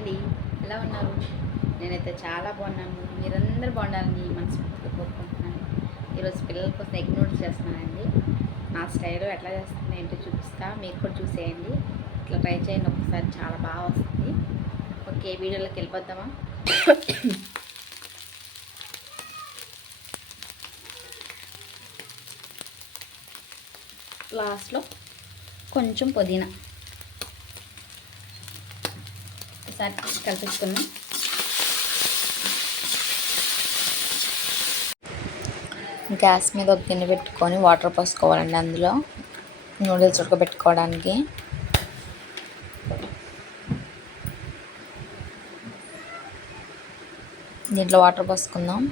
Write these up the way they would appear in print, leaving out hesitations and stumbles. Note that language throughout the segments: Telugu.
అండి, ఎలా ఉన్నారు? నేనైతే చాలా బాగున్నాను. మీరందరూ బాగుండాలని మనస్ఫూర్తిగా కోరుకుంటున్నాను. ఈరోజు పిల్లల కోసం ఎగ్ నూడిల్స్ చేస్తున్నానండి. నా స్టైల్లో ఎట్లా చేస్తుంది ఏంటో చూపిస్తా, మీరు కూడా చూసేయండి. ఇట్లా ట్రై చేయండి, ఒకసారి చాలా బాగా వస్తుంది. ఓకే, వీడియోలోకి వెళ్ళిపోద్దామా? లాస్ట్లో కొంచెం పుదీనా ఒకసారి కలిపించుకుందాం. గ్యాస్ మీద ఒక గిన్నె పెట్టుకొని వాటర్ పోసుకోవాలండి. అందులో నూడిల్స్ ఉడకబెట్టుకోవడానికి దీంట్లో వాటర్ పోసుకుందాం.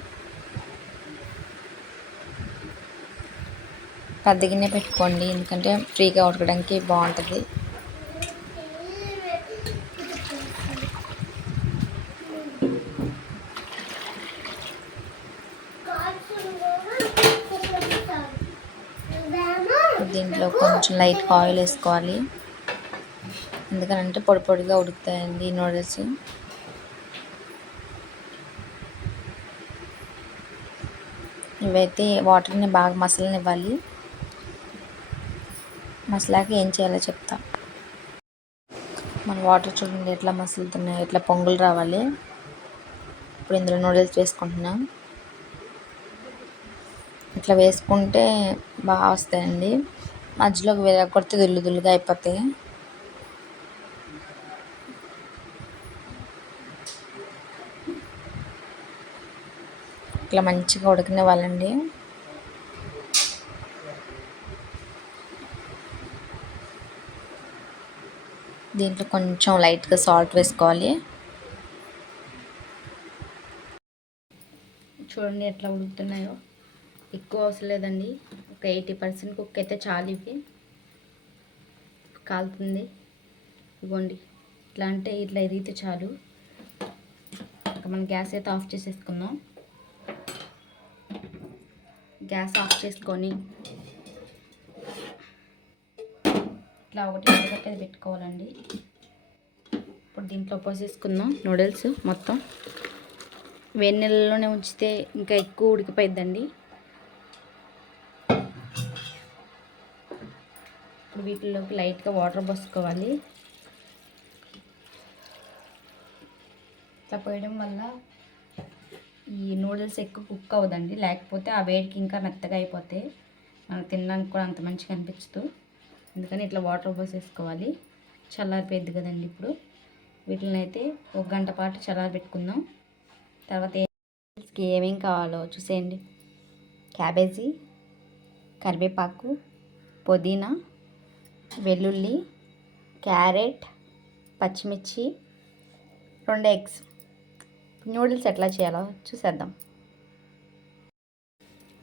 పెద్ద గిన్నె పెట్టుకోండి, ఎందుకంటే ఫ్రీగా ఉడకడానికి బాగుంటుంది. దీంట్లో కొంచెం లైట్గా ఆయిల్ వేసుకోవాలి, ఎందుకనంటే పొడి పొడిగా ఉడుకుతాయండి నూడిల్స్. ఇవైతే వాటర్ని బాగా మసలనివ్వాలి. మసలాకి ఏం చేయాలో చెప్తా. మన వాటర్ చూడండి ఎట్లా మసులుతున్నాయి, ఎట్లా పొంగులు రావాలి. ఇప్పుడు ఇందులో నూడిల్స్ వేసుకుంటున్నాం. ఇట్లా వేసుకుంటే బాగా వస్తాయండి. మధ్యలోకి వేరకొడితే దుల్లు దుల్లుగా అయిపోతాయి. ఇట్లా మంచిగా ఉడకనివ్వాలండి. దీంట్లో కొంచెం లైట్గా సాల్ట్ వేసుకోవాలి. చూడండి ఎట్లా ఉడుకుతున్నాయో. ఎక్కువ అవసరం లేదండి, ఒక 80% కుక్ అయితే చాలు. ఇవి కాలుతుంది, ఇవ్వండి. ఇట్లా అంటే ఇట్లా ఎదిగితే చాలు. ఇక మనం గ్యాస్ అయితే ఆఫ్ చేసేసుకుందాం. గ్యాస్ ఆఫ్ చేసుకొని ఇట్లా ఒకటి ఎడగట్టేది పెట్టుకోవాలండి. ఇప్పుడు దీంట్లో పోసేసుకుందాం నూడిల్స్ మొత్తం. వేడి నీళ్ళలోనే ఉంచితే ఇంకా ఎక్కువ ఉడికిపోయిద్దండి. ఇప్పుడు వీటిలోకి లైట్గా వాటర్ పోసుకోవాలి. ఇట్లా పోయడం వల్ల ఈ నూడిల్స్ ఎక్కువ కుక్ అవ్వదండి, లేకపోతే ఆ వేడికి ఇంకా మెత్తగా అయిపోతాయి. మనకు తినడానికి కూడా అంత మంచిగా అనిపించదు. అందుకని ఇట్లా వాటర్ పోసేసుకోవాలి. చల్లారిపోయిద్ది కదండి. ఇప్పుడు వీటిని అయితే 1 గంట పాటు చల్లారబెట్టుకుందాం. తర్వాత ఏమేం కావాలో చూసేయండి. క్యాబేజీ, కరివేపాకు, పుదీనా, వెల్లుల్లి, క్యారెట్, పచ్చిమిర్చి, 2 ఎగ్స్. నూడిల్స్ ఎట్లా చేయాలో చూసేద్దాం.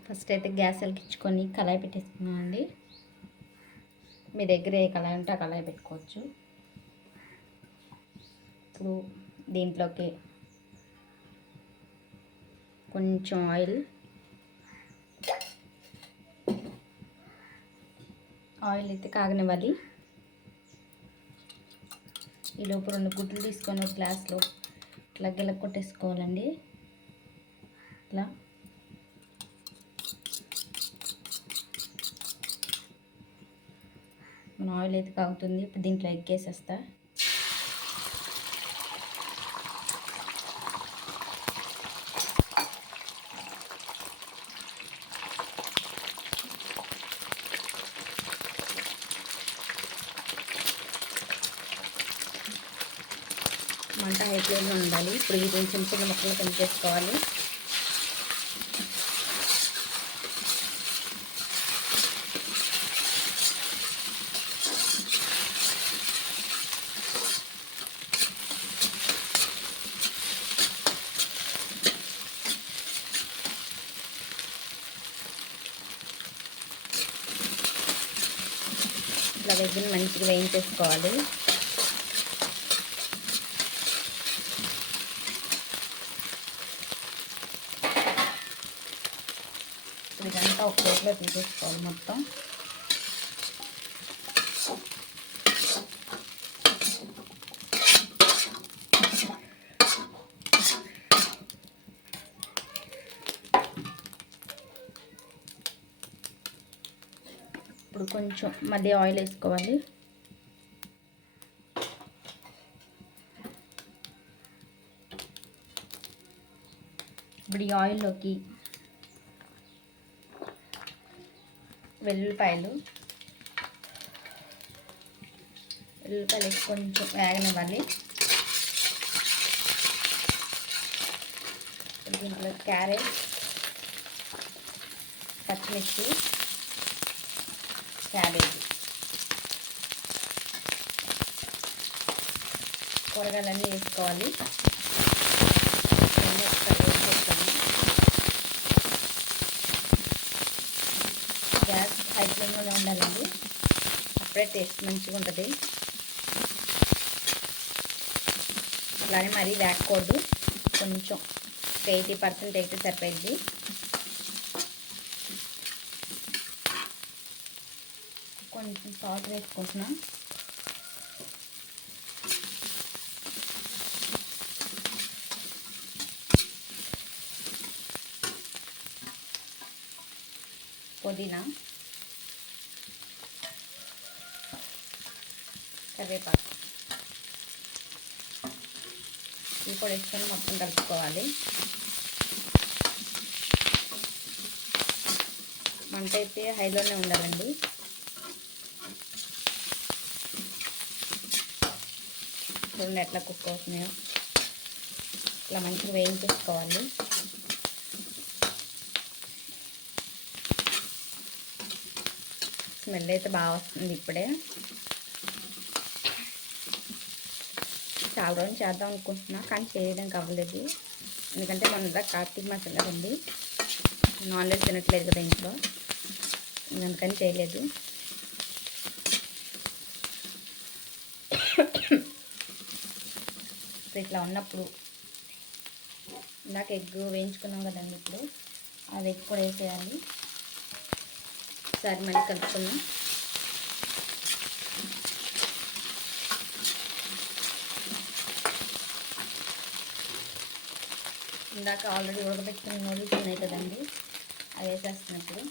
ఫస్ట్ అయితే గ్యాస్ వెలిగించుకొని కళాయి పెట్టేసుకున్నామండి. మీ దగ్గర ఏ కళాయి ఉంటే ఆ కళాయి పెట్టుకోవచ్చు. ఇప్పుడు దీంట్లోకి కొంచెం ఆయిల్ అయితే కాగనివ్వాలి. ఈలోపు 2 గుడ్లు తీసుకొని ఒక గ్లాస్లో ఇట్లా గిలక కొట్టేసుకోవాలండి. ఇట్లా మన ఆయిల్ అయితే కాగుతుంది. ఇప్పుడు దీంట్లో ఎగ్ వేసేస్తా. మంట హై ఫ్లేమ్లో ఉండాలి. ఇప్పుడు వీటిని చిన్న చిన్న ముక్కలు కింద చేసుకోవాలి. ఇట్లా వెజ్ని మంచిగా వేయించేసుకోవాలి. ఇదంతా ఒక ప్లేట్లో తీసేసుకోవాలి మొత్తం. కొంచెం మళ్ళీ ఆయిల్ వేసుకోవాలి. ఇప్పుడు ఈ ఆయిల్లోకి వెల్లుల్లిపాయలు వేసి కొంచెం వేగనివ్వాలి. దీంట్లో క్యారెట్, పచ్చిమిర్చి, క్యాబేజీ కూరగాయలన్నీ వేసుకోవాలి. గ్యాస్ హై ఫ్లేమ్లోనే ఉండాలండి, అప్పుడే టేస్ట్ మంచిగా ఉంటుంది. అలానే మరీ వేగకూడదు, కొంచెం 80% అయితే సరిపోయింది. కొంచెం సాల్ట్ వేసుకుంటున్నా. పుదీనా, కరివేపాకు ఇవి కూడా వేసుకొని మొత్తం కలుపుకోవాలి. మంట అయితే హైలోనే ఉండాలండి. చూడండి ఎట్లా కుక్ అవుతున్నాయో, ఇట్లా మంచిగా వేయించేసుకోవాలి. స్మెల్ అయితే బాగా వస్తుంది ఇప్పుడే. చాలా రోజులు చేద్దాం అనుకుంటున్నా, కానీ చేయడానికి అవ్వలేదు. ఎందుకంటే మన కార్తీక మాసం కదండి, నాన్ వెజ్ తినట్లేదు కదా ఇంట్లో, అందుకని చేయలేదు. ఇట్లా ఉన్నప్పుడు ఇందాక ఎగ్ వేయించుకున్నాం కదండి, ఇప్పుడు అది ఎగ్ కూడా వేసేయాలి. ఒకసారి మళ్ళీ కలుపుకున్నాం. ఇందాక ఆల్రెడీ ఉడకబెట్టుకున్న నూడిల్స్ ఉన్నాయి కదండి, అవి వేసేస్తున్నప్పుడు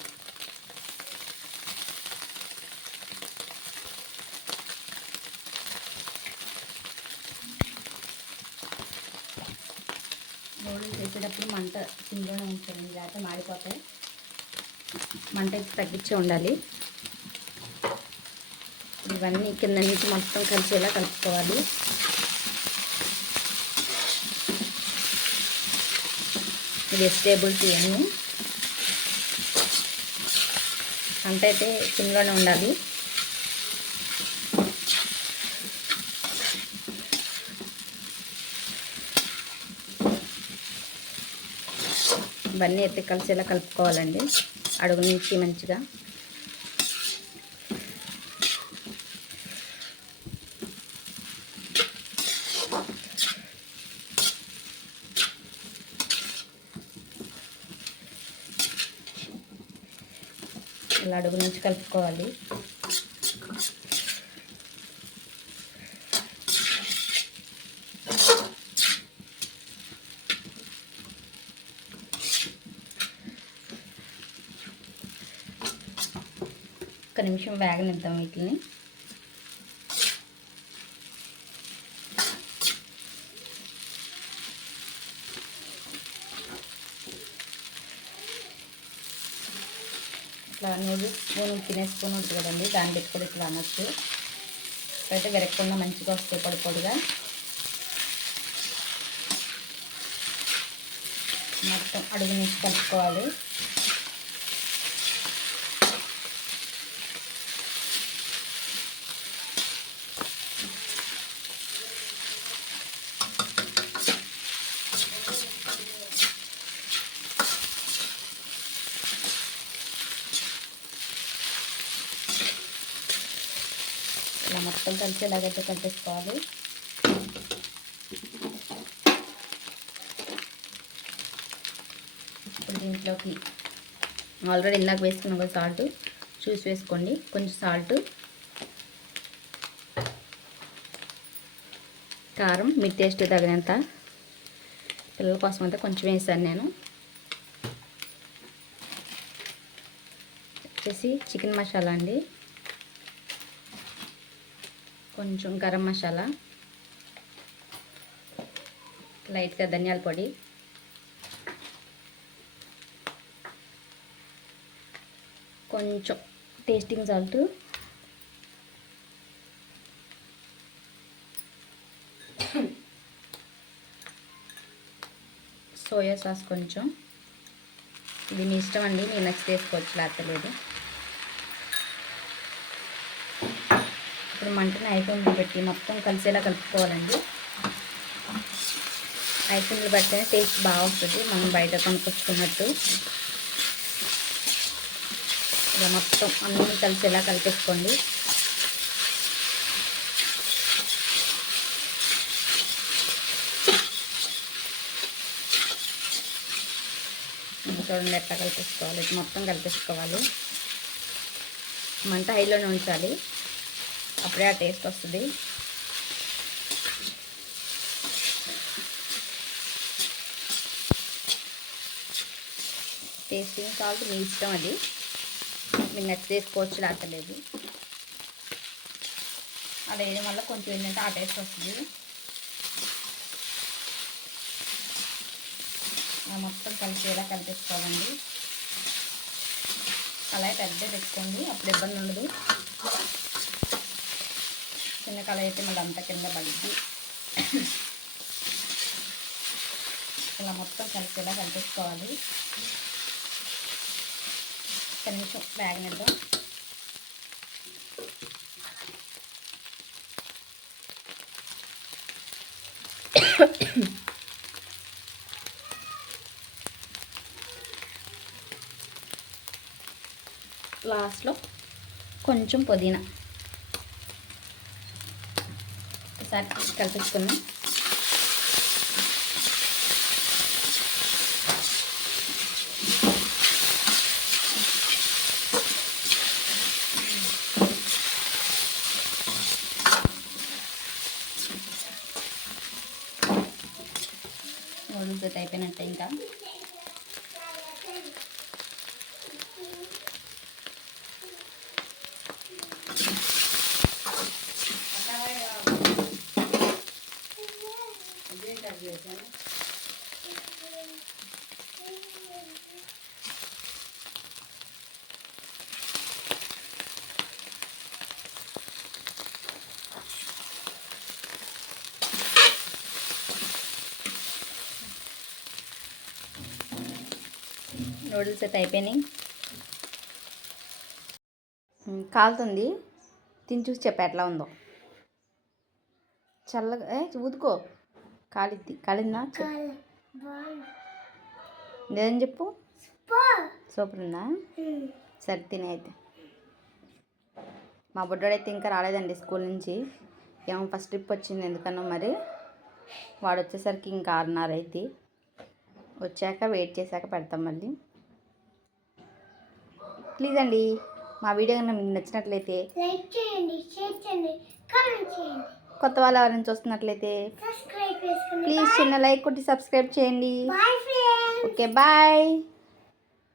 నూడిల్స్ వేసేటప్పుడు మంట సిమ్లోనే ఉంచాలండి, లేకపోతే మాడిపోతాయి. మంట అయితే తగ్గించే ఉండాలి. ఇవన్నీ కింద నుంచి మొత్తం కలిసేలా కలుపుకోవాలి. వెజిటేబుల్స్ ఇవన్నీ మంట అయితే సిమ్లోనే ఉండాలి. ఇవన్నీ అయితే కలిసేలా కలుపుకోవాలండి, అడుగు నుంచి మంచిగా. ఇలా అడుగు నుంచి కలుపుకోవాలి. ఒక్క నిమిషం వేగనిద్దాం వీటిని. ఇట్లా నూడిల్స్ స్పూన్ తినే స్పూన్ ఉంటుంది కదండి, దాన్ని పెట్టి కూడా ఇట్లా అనొచ్చు. అయితే విరగకుండా మంచిగా వస్తాయి పొడి పొడిగా. మొత్తం అడుగు నుంచి కలుపుకోవాలి. ఇలా మొత్తం కలిసేలాగైతే కలిపేసుకోవాలి. ఇప్పుడు దీంట్లోకి ఆల్రెడీ ఇందాక వేసుకున్నాం కదా సాల్ట్, చూసి వేసుకోండి. కొంచెం సాల్ట్, కారం మీ టేస్ట్ తగినంత. పిల్లల కోసం అయితే కొంచెం వేసాను నేను. వచ్చేసి చికెన్ మసాలా అండి, కొంచెం గరం మసాలా, లైట్గా ధనియాల పొడి, కొంచెం టేస్టింగ్ సాల్ట్, సోయా సాస్ కొంచెం. ఇది మీ ఇష్టం అండి, మీరు నచ్చి చేసుకోవచ్చు, లేకపోలేదు. ఇప్పుడు మంటని ఐఫోన్లో పెట్టి మొత్తం కలిసేలా కలుపుకోవాలండి. ఐఫోన్లో పెడితేనే టేస్ట్ బాగా వస్తుంది, మనం బయట కొనుక్కొచ్చుకున్నట్టు. ఇలా మొత్తం అన్నీ కలిసేలా కలిపేసుకోండి. చూడండి ఎట్లా కలిపేసుకోవాలి, మొత్తం కలిపేసుకోవాలి. మంట హైలోనే ఉంచాలి, అప్పుడే ఆ టేస్ట్ వస్తుంది. టేస్టింగ్ సాల్ట్ మీ ఇష్టం, అది మీరు నచ్చి చేసుకోవచ్చు, లేకపోలేదు. అలా వేయడం వల్ల కొంచెం ఏంటంటే ఆ టేస్ట్ వస్తుంది. మొత్తం కలిసేలా కలిపేసుకోవాలండి. కళాయి పెద్ద పెట్టుకోండి, అప్పుడు ఇబ్బంది ఉండదు. చిన్న కళాయి అయితే మళ్ళీ అంతా కింద పడుద్ది. ఇలా మొత్తం కలిసేలా కలిపేసుకోవాలి. కొంచెం వేగనిద్దాం. లాస్ట్లో కొంచెం పుదీనా ఒకసారి కలిపించుకుందాం. నూడిల్స్ అయితే అయిపోయినట్టే. ఇంకా నూడిల్స్ అయితే అయిపోయినాయి. కాలుతుంది, తిని చూసి చెప్పా ఎట్లా ఉందో. చల్లగా ఊదుకో, కాలిందా లేదని చెప్పు. సూపర్ ఉందా? సరే తినే అయితే. మా బుడ్డోడైతే ఇంకా రాలేదండి స్కూల్ నుంచి. ఏమో ఫస్ట్ ట్రిప్ వచ్చింది ఎందుకన్నా మరి. వాడు వచ్చేసరికి ఇంకా 6:30 అయితే. వచ్చాక వెయిట్ చేశాక పెడతాం మళ్ళీ. ప్లీజ్ అండి, మా వీడియో కన్నా మీకు నచ్చినట్లయితే లైక్ చేయండి, షేర్ చేయండి, కామెంట్ చేయండి. కొత్త వాళ్ళు ఎవరైనా చూస్తున్నట్లయితే ప్లీజ్ చిన్న లైక్ కొట్టి సబ్స్క్రైబ్ చేయండి. Okay bye.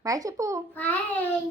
బాయ్ చెప్పు. బాయ్.